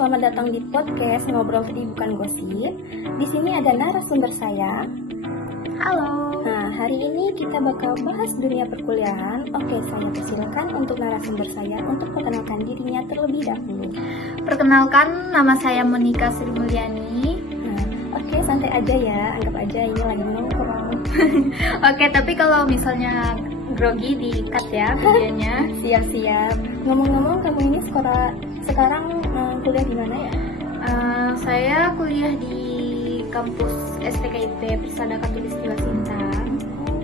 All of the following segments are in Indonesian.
selamat datang di podcast Ngobrol Sedih Bukan Gosip. Di sini ada narasumber saya. Halo. Nah, hari ini kita bakal bahas dunia perkuliahan. Oke, saya persilakan untuk narasumber saya untuk memperkenalkan dirinya terlebih dahulu. Perkenalkan, nama saya Monika Sri Mulyani. Oke, santai aja ya, anggap aja ini lagi nongkrong. Oke, tapi kalau misalnya grogi di-cut ya videonya. Siap-siap. Ngomong-ngomong, kamu ini sekarang kuliah di mana ya? Saya kuliah di kampus STKIP Persada Khatulistiwa Sintang.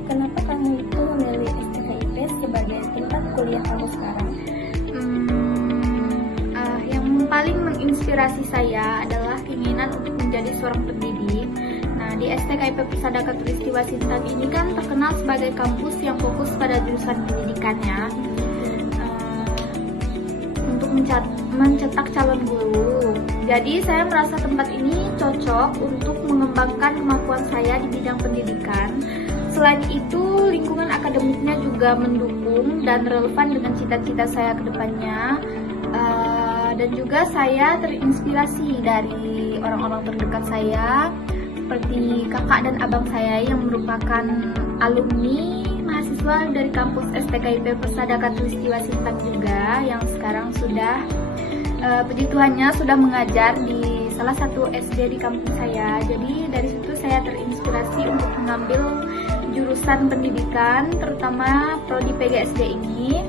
Kenapa kamu itu memilih STKIP sebagai tempat kuliah kamu sekarang? Yang paling menginspirasi saya adalah keinginan untuk menjadi seorang pendidik. Nah, di STKIP Persada Khatulistiwa Sintang ini kan terkenal sebagai kampus yang fokus pada jurusan pendidikannya untuk mencetak calon guru. Jadi saya merasa tempat ini cocok untuk mengembangkan kemampuan saya di bidang pendidikan. Selain itu, lingkungan akademiknya juga mendukung dan relevan dengan cita-cita saya ke depannya. Dan juga saya terinspirasi dari orang-orang terdekat saya, seperti kakak dan abang saya yang merupakan alumni mahasiswa dari kampus STKIP Persada Khatulistiwa Sintang juga, yang sekarang sudah puji Tuhannya sudah mengajar di salah satu SD di kampung saya. Jadi dari situ saya terinspirasi untuk mengambil jurusan pendidikan, terutama prodi PGSD ini.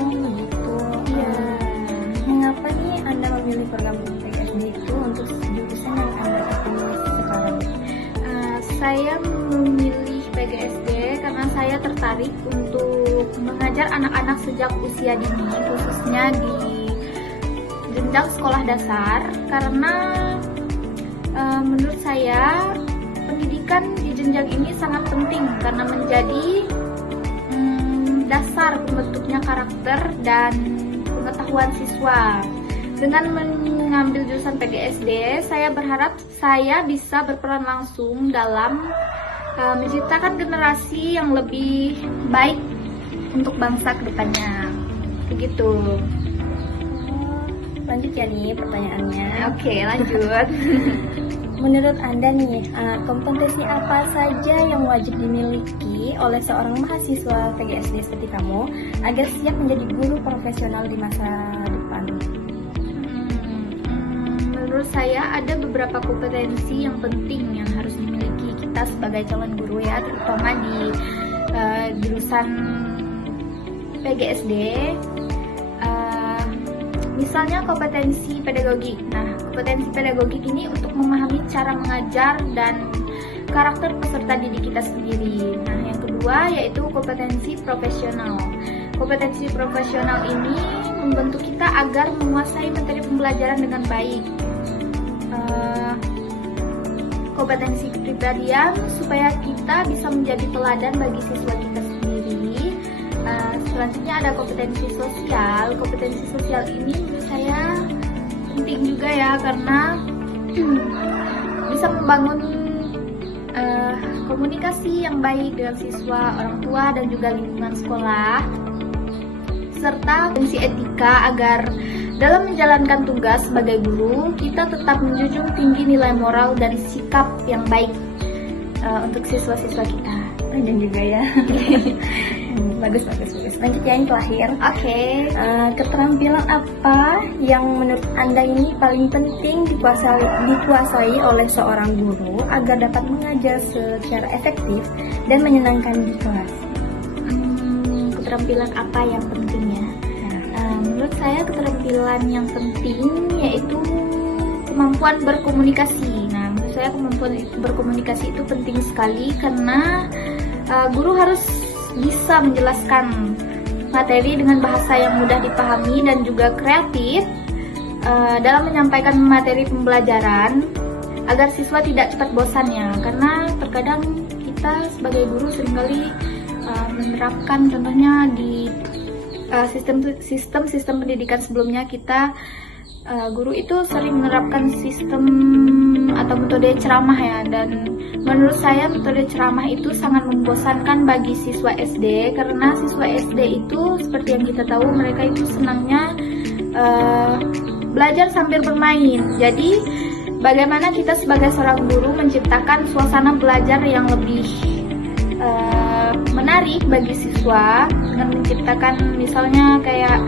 Oh gitu. Iya. Mengapa nih Anda memilih program PGSD itu untuk jurusan yang Anda pilih sekarang? Saya memilih PGSD karena saya tertarik untuk mengajar anak-anak sejak usia dini, khususnya di jenjang sekolah dasar, karena menurut saya pendidikan di jenjang ini sangat penting karena menjadi dasar pembentuknya karakter dan pengetahuan siswa. Dengan mengambil jurusan PGSD, saya berharap saya bisa berperan langsung dalam menciptakan generasi yang lebih baik untuk bangsa ke depannya. Begitu. Lanjut ya nih pertanyaannya. Oke, lanjut. Menurut Anda nih, kompetensi apa saja yang wajib dimiliki oleh seorang mahasiswa PGSD seperti kamu agar siap menjadi guru profesional di masa depan? Menurut saya ada beberapa kompetensi yang penting yang harus dimiliki kita sebagai calon guru ya, terutama di jurusan PGSD. Misalnya kompetensi pedagogik. Nah, kompetensi pedagogik ini untuk memahami cara mengajar dan karakter peserta didik kita sendiri. Nah, yang kedua yaitu kompetensi profesional. Kompetensi profesional ini membentuk kita agar menguasai materi pembelajaran dengan baik. Kompetensi kepribadian supaya kita bisa menjadi teladan bagi siswa kita sendiri. Selanjutnya ada kompetensi sosial. Kompetensi sosial ini menurut saya penting juga ya, karena bisa membangun komunikasi yang baik dengan siswa, orang tua, dan juga lingkungan sekolah, serta fungsi etika agar dalam menjalankan tugas sebagai guru kita tetap menjunjung tinggi nilai moral dan sikap yang baik untuk siswa-siswa kita. Dan juga ya. Bagus. Lanjut ya yang terakhir. Oke. Keterampilan apa yang menurut Anda ini paling penting dikuasai oleh seorang guru agar dapat mengajar secara efektif dan menyenangkan di kelas? Keterampilan apa yang pentingnya? Menurut saya keterampilan yang penting yaitu kemampuan berkomunikasi. Nah, menurut saya kemampuan berkomunikasi itu penting sekali karena guru harus bisa menjelaskan materi dengan bahasa yang mudah dipahami dan juga kreatif dalam menyampaikan materi pembelajaran agar siswa tidak cepat bosan ya, karena terkadang kita sebagai guru seringkali menerapkan, contohnya di sistem pendidikan sebelumnya kita guru itu sering menerapkan sistem atau metode ceramah ya, dan menurut saya metode ceramah itu sangat membosankan bagi siswa SD karena siswa SD itu seperti yang kita tahu mereka itu senangnya belajar sambil bermain. Jadi bagaimana kita sebagai seorang guru menciptakan suasana belajar yang lebih menarik bagi siswa dengan menciptakan misalnya kayak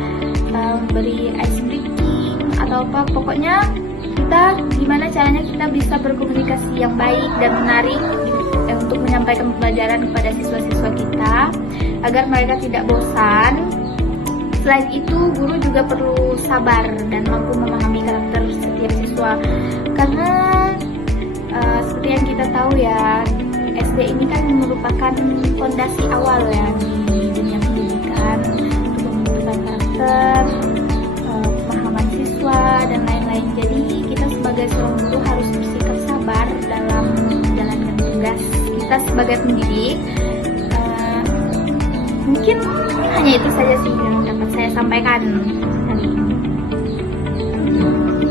beri ice breaking atau apa, pokoknya kita gimana caranya kita bisa berkomunikasi yang baik dan menarik untuk menyampaikan pelajaran kepada siswa-siswa kita agar mereka tidak bosan. Selain itu, guru juga perlu sabar dan mampu memahami karakter setiap siswa karena seperti yang kita tahu ya, SD ini kan merupakan fondasi awal ya di dunia pendidikan untuk membentukkan karakter, pemahaman siswa dan lain-lain. Jadi kita sebagai seorang guru harus bersikap sabar dalam menjalankan tugas kita sebagai pendidik. Mungkin hanya itu saja sih yang dapat saya sampaikan hari ini.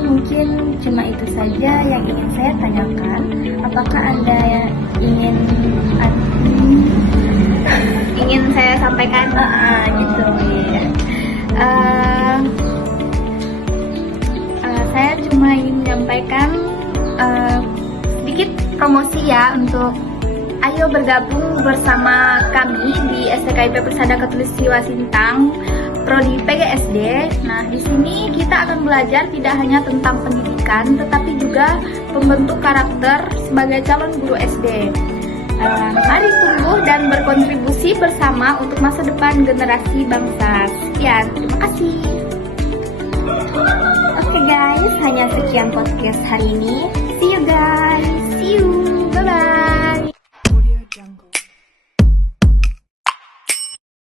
Mungkin cuma itu saja yang ingin saya tanyakan. Apakah Anda ingin saya sampaikan? Gitu ya. Saya cuma ingin menyampaikan sedikit promosi ya untuk ayo bergabung bersama kami di STKIP Persada Khatulistiwa Sintang Prodi PGSD. Nah, di sini kita akan belajar tidak hanya tentang pendidikan, tetapi juga pembentuk karakter sebagai calon guru SD. Mari tumbuh dan berkontribusi bersama untuk masa depan generasi bangsa. Sekian, terima kasih. Oke guys, hanya sekian podcast hari ini.